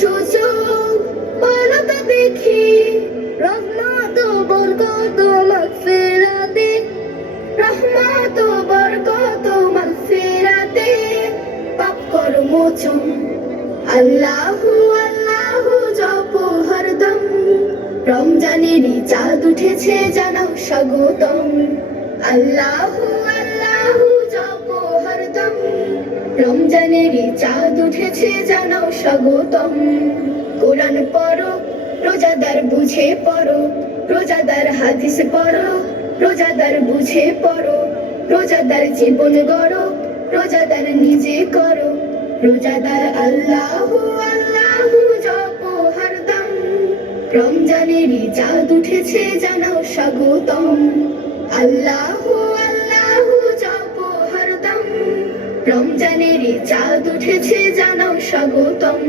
সুযোগ বলো তো দেখি, রহমত বরকত মাগফিরাতে, রহমত বরকত মাগফিরাতে পাপ মোচন। আল্লাহু আল্লাহু জপো হরদম, রমজানেরই চাঁদ উঠেছে জানাও স্বাগতম। আল্লাহু আল্লাহু জপো হরদম, রমজানেরই চাঁদ উঠেছে জানাও স্বাগতম। কোরআন পড়ো, রোজাদার বুঝে পড়ো, রোজাদার হাদিস পড়ো, রোজাদার বুঝে পড়ো, রোজাদার জীবন গড়ো, রোজাদার নিজে করো। রোজাদার আল্লাহু আল্লাহু জপো হরদম, রমজানেরই চাঁদ উঠেছে জানাও স্বাগতম। আল্লাহু আল্লাহু জপো হরদম, রমজানেরই চাঁদ উঠেছে জানাও স্বাগতম।